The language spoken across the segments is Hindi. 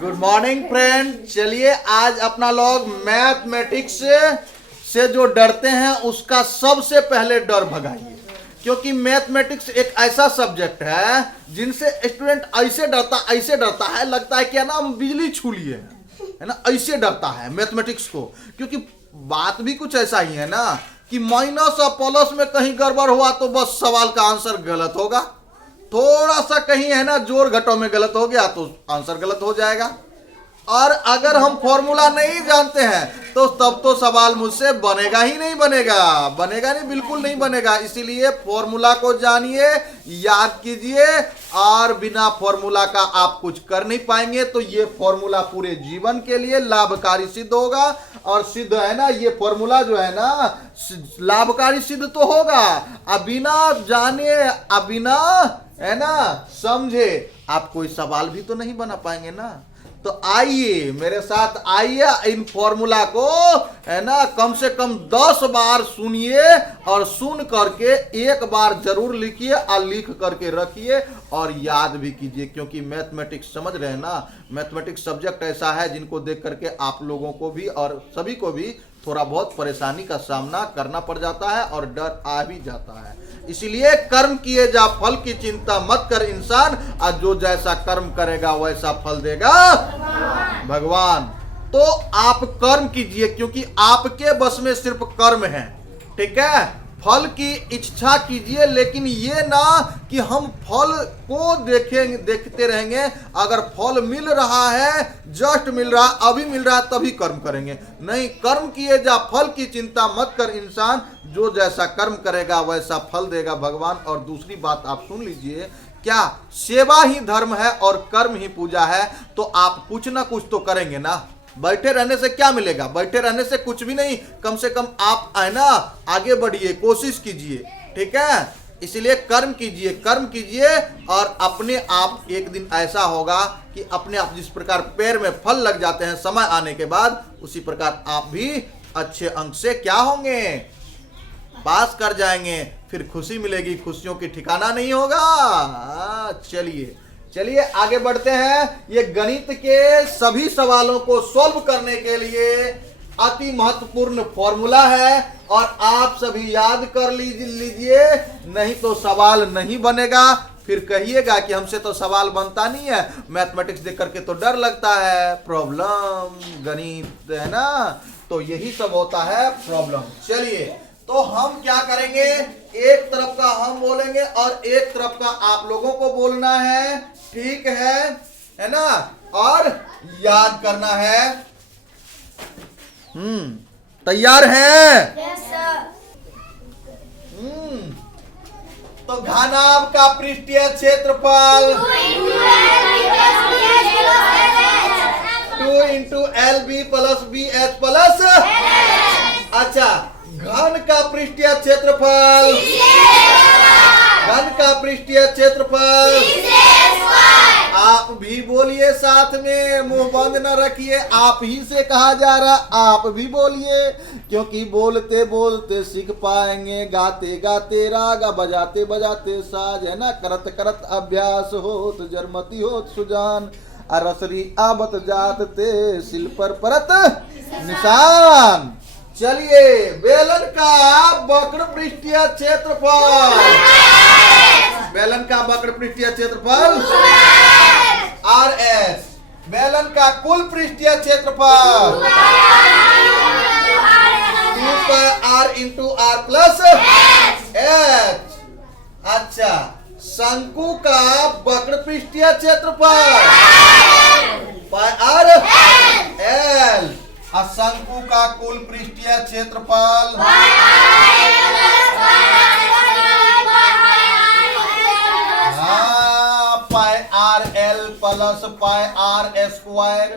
Good morning friend. चलिए आज अपना लोग मैथमेटिक्स से जो डरते हैं उसका सबसे पहले डर भगाइए, क्योंकि मैथमेटिक्स एक ऐसा सब्जेक्ट है जिनसे स्टूडेंट ऐसे डरता है, लगता है कि ना हम बिजली छू लिए है ना, ऐसे डरता है मैथमेटिक्स को। क्योंकि बात भी कुछ ऐसा ही है ना कि माइनस और प्लस में कहीं गड़बड़ हुआ तो बस सवाल का आंसर गलत होगा, थोड़ा सा कहीं है ना जोड़ घटाव में गलत हो गया तो आंसर गलत हो जाएगा। और अगर हम फॉर्मूला नहीं जानते हैं तो तब तो सवाल मुझसे बनेगा ही नहीं, बनेगा नहीं, बिल्कुल नहीं बनेगा। इसीलिए फॉर्मूला को जानिए, याद कीजिए, और बिना फॉर्मूला का आप कुछ कर नहीं पाएंगे। तो ये फॉर्मूला पूरे जीवन के लिए लाभकारी सिद्ध होगा, और सिद्ध है ना ये फॉर्मूला जो है ना लाभकारी सिद्ध तो होगा। अब बिना जाने, अब बिना है ना समझे आप कोई सवाल भी तो नहीं बना पाएंगे ना। तो आइए मेरे साथ, आइए इन फॉर्मूला को है ना कम से कम 10 बार सुनिए, और सुन करके एक बार जरूर लिखिए और लिख करके रखिए और याद भी कीजिए। क्योंकि मैथमेटिक्स समझ रहे हैं ना, मैथमेटिक्स सब्जेक्ट ऐसा है जिनको देख करके आप लोगों को भी और सभी को भी थोड़ा बहुत परेशानी का सामना करना पड़ जाता है और डर आ भी जाता है। इसीलिए कर्म किए जा फल की चिंता मत कर इंसान, और जो जैसा कर्म करेगा वैसा फल देगा भगवान। तो आप कर्म कीजिए, क्योंकि आपके बस में सिर्फ कर्म है, ठीक है। फल की इच्छा कीजिए, लेकिन ये ना कि हम फल को देखते रहेंगे। अगर फल मिल रहा है, जस्ट मिल रहा, अभी मिल रहा तभी कर्म करेंगे, नहीं। कर्म किए जा फल की चिंता मत कर इंसान, जो जैसा कर्म करेगा वैसा फल देगा भगवान। और दूसरी बात आप सुन लीजिए, क्या सेवा ही धर्म है और कर्म ही पूजा है। तो आप कुछ ना कुछ तो करेंगे ना। बैठे रहने से क्या मिलेगा? बैठे रहने से कुछ भी नहीं। कम से कम आप है ना आगे बढ़िए, कोशिश कीजिए, ठीक है। इसलिए कर्म कीजिए, कर्म कीजिए, और अपने आप एक दिन ऐसा होगा कि अपने आप जिस प्रकार पैर में फल लग जाते हैं समय आने के बाद, उसी प्रकार आप भी अच्छे अंक से क्या होंगे, पास कर जाएंगे। फिर खुशी मिलेगी, खुशियों की ठिकाना नहीं होगा। चलिए आगे बढ़ते हैं। ये गणित के सभी सवालों को सॉल्व करने के लिए अति महत्वपूर्ण फॉर्मूला है, और आप सभी याद कर लीजिए, नहीं तो सवाल नहीं बनेगा। फिर कहिएगा कि हमसे तो सवाल बनता नहीं है, मैथमेटिक्स देख करके तो डर लगता है, प्रॉब्लम गणित है ना, तो यही सब होता है प्रॉब्लम। चलिए तो हम क्या करेंगे, एक तरफ का हम बोलेंगे और एक तरफ का आप लोगों को बोलना है, ठीक है ना, और याद करना है। तैयार हैं? Yes sir. तो घनाभ का पृष्ठीय क्षेत्रफल 2 into LB plus BH plus, अच्छा घन का पृष्ठीय क्षेत्रफल, घन का पृष्ठीय क्षेत्रफल, आप भी बोलिए साथ में, मुंह बंद न रखिए, आप ही से कहा जा रहा, आप भी बोलिए, क्योंकि बोलते बोलते सीख पाएंगे, गाते गाते राग, बजाते बजाते साज, है ना, करत करत अभ्यास होत जरमती होत सुजान, अरसरी आबत जात ते सिल पर परत निशान। चलिए बेलन का वक्र पृष्ठीय क्षेत्रफल, बेलन का वक्र पृष्ठीय क्षेत्रफल RS, बेलन का कुल पृष्ठीय क्षेत्रफल 2πr into R plus H। अच्छा, शंकु का वक्र पृष्ठीय क्षेत्रफल πr L, और शंकु का कुल पृष्ठीय क्षेत्रफल πr_l plus πr square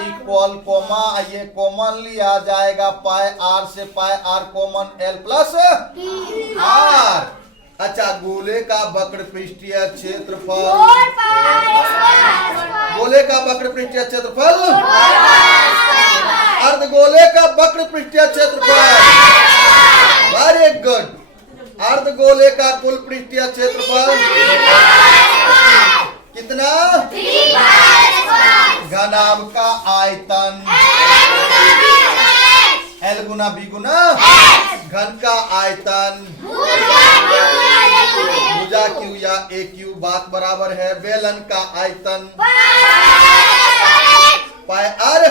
equal comma, ये कॉमन लिया जाएगा, πr से πr common l plus r। अच्छा, गोले का वक्र पृष्ठीय क्षेत्रफल, गोले का वक्र पृष्ठीय क्षेत्रफल, अर्धगोले का वक्र पृष्ठीय क्षेत्रफल, वेरी गुड। अर्धगोले का कुल पृष्ठीय क्षेत्रफल सबका आयतन L गुना B गुना घन का आयतन भुजा Q या AQ बात बराबर है। बेलन का आयतन पाई R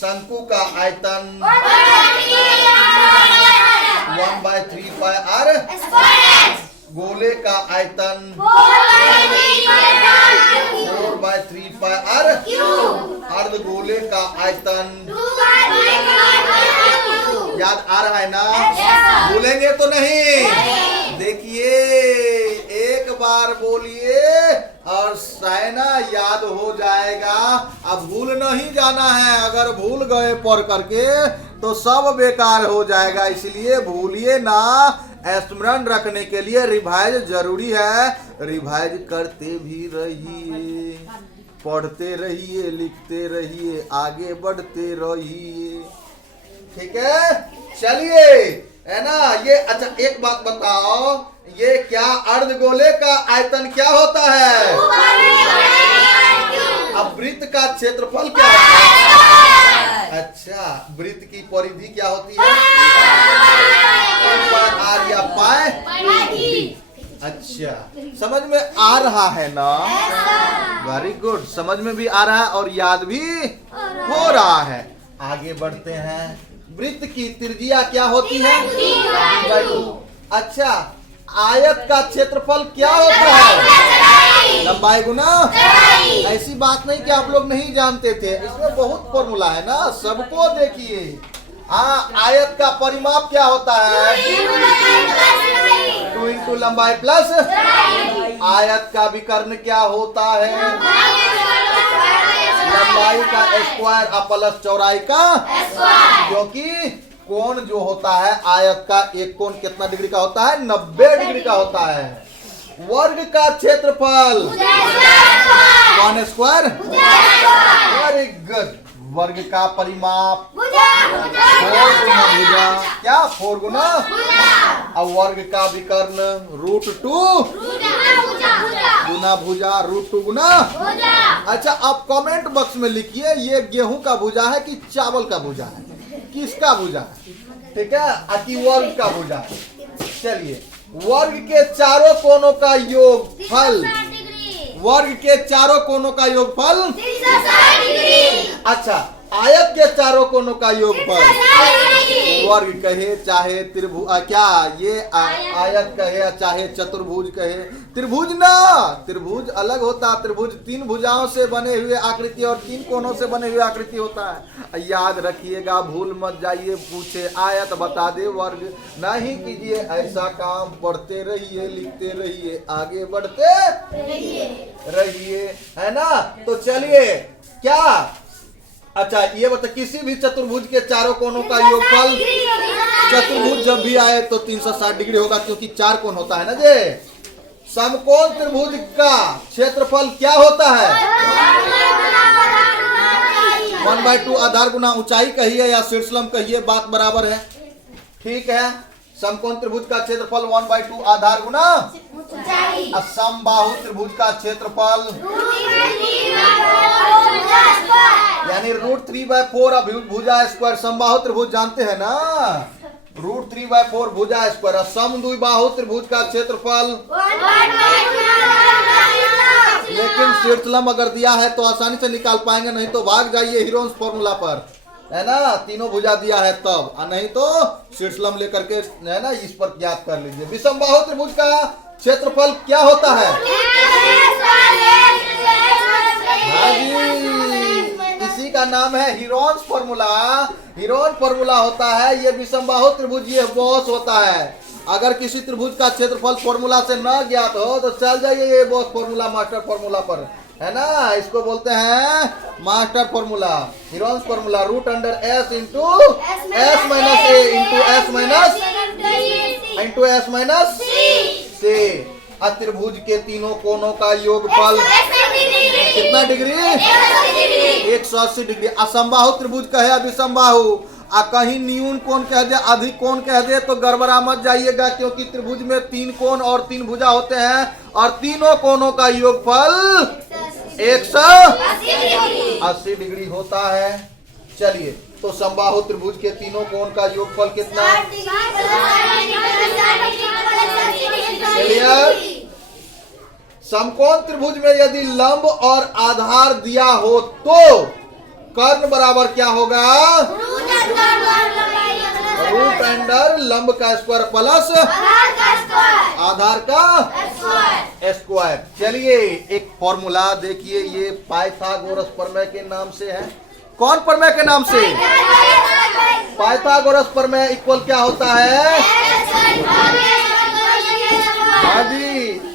शंकु का आयतन 1/3 पाई R गोले का आयतन 4/3 पाई R अर्ध गोले का आयतन याद आ रहा है ना? भूलेंगे तो नहीं? देखिए एक बार बोलिए और साइना याद हो जाएगा। अब भूल नहीं जाना है, अगर भूल गए पढ़ करके तो सब बेकार हो जाएगा, इसलिए भूलिए ना। स्मरण रखने के लिए रिवाइज जरूरी है। रिवाइज करते भी रहिए, पढ़ते रहिए, लिखते रहिए, आगे बढ़ते रहिए, ठीक है? चलिए, है ना? ये अच्छा एक बात बताओ, ये क्या अर्धगोले का आयतन क्या होता है? अब वृत्त का क्षेत्रफल क्या होता है? अच्छा, वृत्त की परिधि क्या होती है? आर या पाए। अच्छा, समझ में आ रहा है ना? वेरी गुड, समझ में भी आ रहा है और याद भी हो रहा है। आगे बढ़ते हैं। वृत्त की त्रिज्या क्या होती है? अच्छा, आयत का क्षेत्रफल क्या होता है? लंबाई गुना। ऐसी बात नहीं कि आप लोग नहीं जानते थे, इसमें बहुत फॉर्मूला है ना, सबको देखिए। हाँ, आयत का परिमाप क्या होता है? 2 इंटू लंबाई प्लस आयत का विकर्ण क्या होता है? लंबाई का स्क्वायर प्लस चौड़ाई का, क्योंकि कोण जो होता है आयत का, एक कोण कितना डिग्री का होता है? 90 डिग्री का होता है। वर्ग का क्षेत्रफल 1 स्क्वायर। Very good. वर्ग का परिमाप 4 गुना भुजा, क्या 4 गुना? अब वर्ग का विकर्ण √2 गुना भुजा √2 गुना। अच्छा, आप कमेंट बॉक्स में लिखिए ये गेहूं का भुजा है कि चावल का भुजा है, किसका भुजा है, ठीक है? कि वर्ग का भुजा है। चलिए, वर्ग के चारों कोनों का योगफल, वर्ग के चारों कोनों का योगफल। अच्छा, आयत के चारों कोनों का योगफल, वर्ग कहे चाहे त्रिभुज, क्या ये आयत कहे चाहे चतुर्भुज कहे, त्रिभुज ना, त्रिभुज अलग होता है। त्रिभुज 3 भुजाओं से बने हुए आकृति और 3 कोनों से बने हुए आकृति होता है। याद रखिएगा, भूल मत जाइए, पूछे आयत बता दे, वर्ग नहीं कीजिए ऐसा काम। पढ़ते रहिए, लिखते रहिए, आगे बढ़ते रहिए, है ना? तो चलिए, क्या अच्छा ये बता, किसी भी चतुर्भुज के चारों कोनों का योगफल, चतुर्भुज जब भी आए तो 360 डिग्री होगा, क्योंकि 4 कोण होता है ना जे। समकोण त्रिभुज का क्षेत्रफल क्या होता है? 1/2 आधार गुना ऊंचाई कहिए या शीर्षलंब कहिए, बात बराबर है, ठीक है? समकोण त्रिभुज का क्षेत्रफल 1/2 आधार गुना समबाहु त्रिभुज का क्षेत्रफल यानी √3/4 भुजा स्क्वायर। समबाहु त्रिभुज जानते हैं ना, √3/4 भुजा स्क्वायर। समद्विबाहु त्रिभुज का क्षेत्रफल, लेकिन शीर्षलंब अगर दिया है तो आसानी से निकाल पाएंगे, नहीं तो भाग जाइए हीरोन्स फॉर्मूला पर, है ना? तीनों भुजा दिया है तब, नहीं तो शीर्षलंब लेकर के, है ना, इस पर ज्ञात कर लीजिए। विषमबाहु त्रिभुज का क्षेत्रफल क्या होता है? हाँ जी, इसी का नाम है हीरोन्स फॉर्मूला। हीरोन फॉर्मूला होता है ये विषमबाहु त्रिभुज, ये बॉस होता है। अगर किसी त्रिभुज का क्षेत्रफल फॉर्मूला से न ज्ञात हो तो चल जाइए ये बॉस फॉर्मूला, मास्टर फॉर्मूला पर, है ना? इसको बोलते हैं master formula, Heron's formula. √S into S minus A into S minus C। त्रिभुज के तीनों कोनों का योगफल कितना डिग्री? 180 डिग्री। असमबाहु त्रिभुज कहे विषमबाहु, कहीं न्यून कोण कह दे, अधिक कोण कह दे तो गड़बड़ा मत जाइएगा, क्योंकि त्रिभुज में 3 कोण और 3 भुजा होते हैं और तीनों कोनों का योगफल 180। 80 डिग्री होता है। चलिए, तो समबाहु त्रिभुज के तीनों कोण का योगफल कितना? क्लियर? समकोण त्रिभुज में यदि लंब और आधार दिया हो तो कर्ण बराबर क्या होगा? रूट अंडर लंब का स्क्वायर प्लस आधार का स्क्वायर। चलिए, एक फॉर्मूला देखिए, ये पाइथागोरस प्रमेय के नाम से है। कौन प्रमेय के नाम से? पाइथागोरस प्रमेय इक्वल क्या होता है? हाँ जी,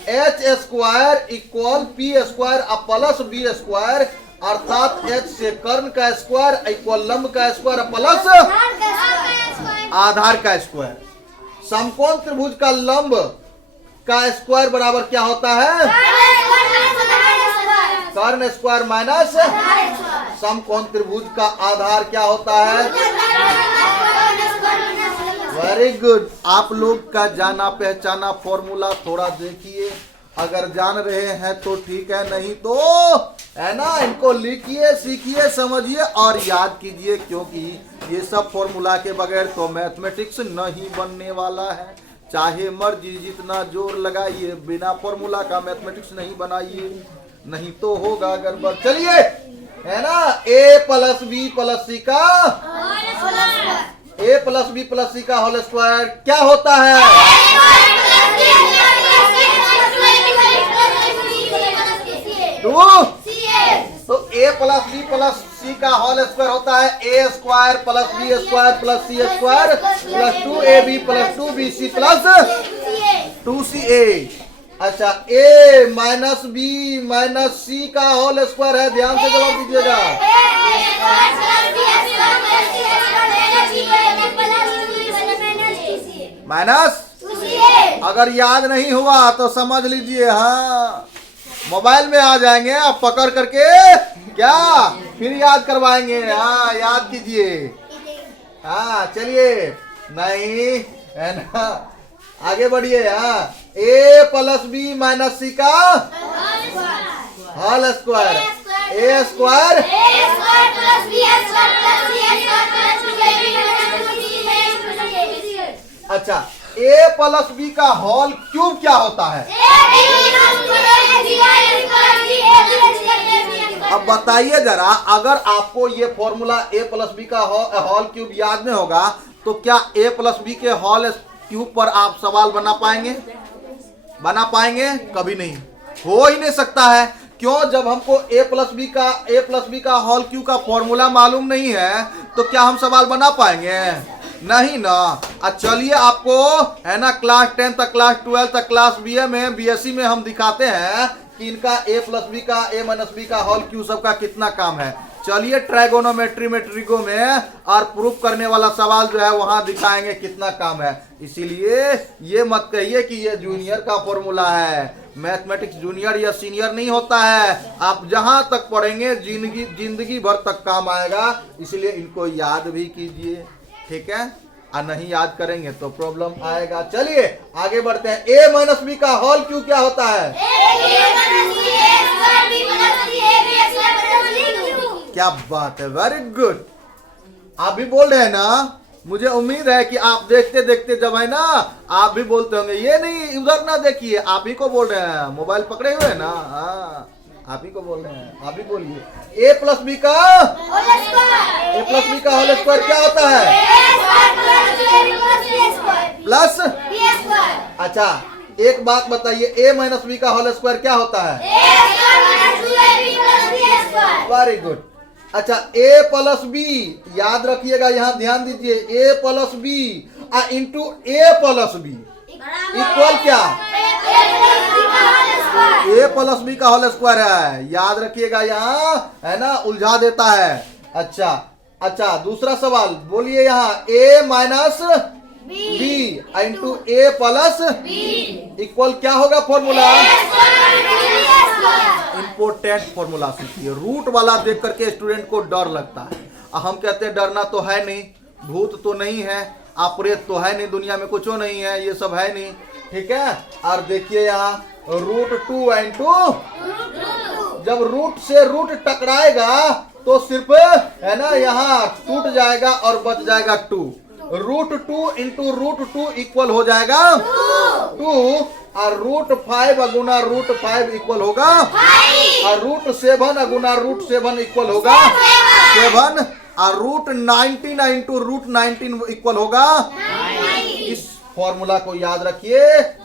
H square equal P square plus B square, अर्थात एच से कर्ण का स्क्वायर इक्वल लंब का स्क्वायर प्लस आधार का स्क्वायर। समकोण त्रिभुज का लंब का स्क्वायर बराबर क्या होता है? कर्ण स्क्वायर माइनस समकोण त्रिभुज का आधार क्या होता है? Very good. आप लोग का जाना पहचाना फॉर्मूला थोड़ा देखिए, अगर जान रहे हैं तो ठीक है, नहीं तो है ना, इनको लिखिए, सीखिए, समझिए और याद कीजिए, क्योंकि ये सब फॉर्मूला के बगैर तो मैथमेटिक्स नहीं बनने वाला है। चाहे मर्जी जितना जोर लगाइए, बिना फॉर्मूला का मैथमेटिक्स नहीं बनाइए, नहीं तो होगा गड़बड़। चलिए, है ना, a plus B plus C का a plus B plus C का होल स्क्वायर क्या होता है? तो a plus B plus C का होल स्क्वायर होता है a square plus B square plus C square plus 2ab plus 2bc plus 2ca। अच्छा, a minus B minus C का होल स्क्वायर है, ध्यान से जवाब दीजिएगा। माइनस, अगर याद नहीं हुआ तो समझ लीजिए, हाँ मोबाइल में आ जाएंगे आप पकड़ करके, क्या फिर याद करवाएंगे। हाँ, याद कीजिए। हाँ चलिए, नहीं है ना, आगे बढ़िए। हाँ, a plus B minus C का होल स्क्वायर, a स्क्वायर अच्छा, a प्लस बी का होल क्यूब क्या होता है? अब बताइए जरा, अगर आपको ये फॉर्मूला a प्लस बी का होल क्यूब याद में होगा तो क्या a प्लस बी के होल क्यूब पर आप सवाल बना पाएंगे? बना पाएंगे? कभी नहीं, हो ही नहीं सकता है। क्यों? जब हमको a प्लस बी का होल क्यूब का फॉर्मूला मालूम नहीं है तो क्या हम सवाल बना पाएंगे? नहीं ना। चलिए, आपको है ना क्लास 10 तक, क्लास 12 तक, क्लास बीए में, बीएससी में हम दिखाते हैं कि इनका a प्लस बी का a माइनस बी का होल क्यूब सबका कितना काम है। चलिए, ट्राइगोनोमेट्री में, ट्रिगो में और प्रूफ करने वाला सवाल जो है वहां दिखाएंगे कितना काम है। इसीलिए ये मत कहिए कि ये जूनियर का फॉर्मूला है। मैथमेटिक्स जूनियर या सीनियर नहीं होता है, आप जहां तक पढ़ेंगे जिंदगी भर तक काम आएगा। इसलिए इनको याद भी कीजिए, ठीक है, और नहीं याद करेंगे तो प्रॉब्लम आएगा। चलिए आगे बढ़ते हैं। a माइनस बी का होल क्यूब क्या होता है? क्या बात है, वेरी गुड। आप भी बोल रहे हैं ना, मुझे उम्मीद है कि आप देखते देखते जब है ना आप भी बोलते होंगे। ये नहीं, उधर ना देखिए, आप ही को बोल रहे हैं, मोबाइल पकड़े हुए हैं ना। हाँ, आप ही को बोल रहे हैं, आप ही बोलिए। a प्लस बी का होल स्क्वायर क्या होता है? प्लस। अच्छा, एक बात बताइए, a माइनस बी का होल स्क्वायर क्या होता है? Very good. अच्छा, a प्लस बी, याद रखिएगा, यहाँ ध्यान दीजिए, a plus B into a plus B equal क्या? a प्लस बी का होल स्क्वायर है, याद रखिएगा, यहाँ है ना उलझा देता है। अच्छा, दूसरा सवाल बोलिए, यहाँ a minus B into a plus equal क्या होगा? फॉर्मूला इंपोर्टेंट फॉर्मूला सीखिए। रूट वाला देख करके स्टूडेंट को डर लगता है, हम कहते हैं डरना तो है नहीं, भूत तो नहीं है, प्रेत तो है नहीं, दुनिया में कुछ नहीं है, ये सब है नहीं, ठीक है। और देखिए यहाँ रूट 2 इंटू, जब रूट से रूट टकराएगा तो सिर्फ है ना यहाँ टूट जाएगा और बच जाएगा 2। √2 इंटू √2 इक्वल हो जाएगा 2 और √5 अगुना √5 इक्वल होगा और √7 अगुना √7 इक्वल होगा 7 और √19 इंटू √19 इक्वल होगा। इस फॉर्मूला को याद रखिए,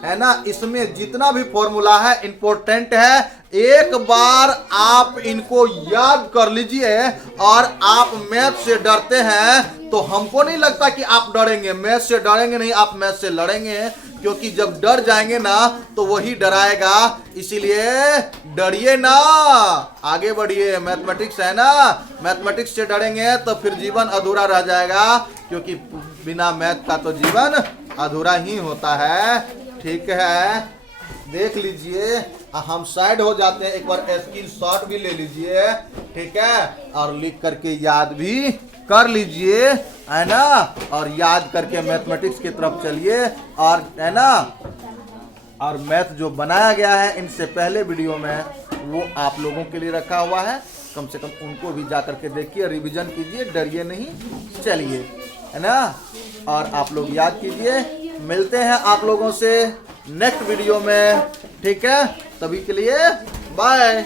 है ना। इसमें जितना भी फॉर्मूला है इंपॉर्टेंट है, एक बार आप इनको याद कर लीजिए। और आप मैथ से डरते हैं तो हमको नहीं लगता कि आप डरेंगे। मैथ से डरेंगे नहीं, आप मैथ से लड़ेंगे, क्योंकि जब डर जाएंगे ना तो वही डराएगा। इसीलिए डरिए ना, आगे बढ़िए। मैथमेटिक्स है ना, मैथमेटिक्स से डरेंगे तो फिर जीवन अधूरा रह जाएगा, क्योंकि बिना मैथ का तो जीवन अधूरा ही होता है। ठीक है, देख लीजिए। हम साइड हो जाते हैं, एक बार स्क्रीन शॉट भी ले लीजिए, ठीक है, और लिख करके याद भी कर लीजिए, है ना। और याद करके मैथमेटिक्स की तरफ चलिए। और है ना, और मैथ जो बनाया गया है इनसे पहले वीडियो में, वो आप लोगों के लिए रखा हुआ है। कम से कम उनको भी जा करके देखिए, रिवीजन कीजिए, डरिए नहीं, चलिए, है ना। और आप लोग याद कीजिए। मिलते हैं आप लोगों से नेक्स्ट वीडियो में, ठीक है। तभी के लिए बाय।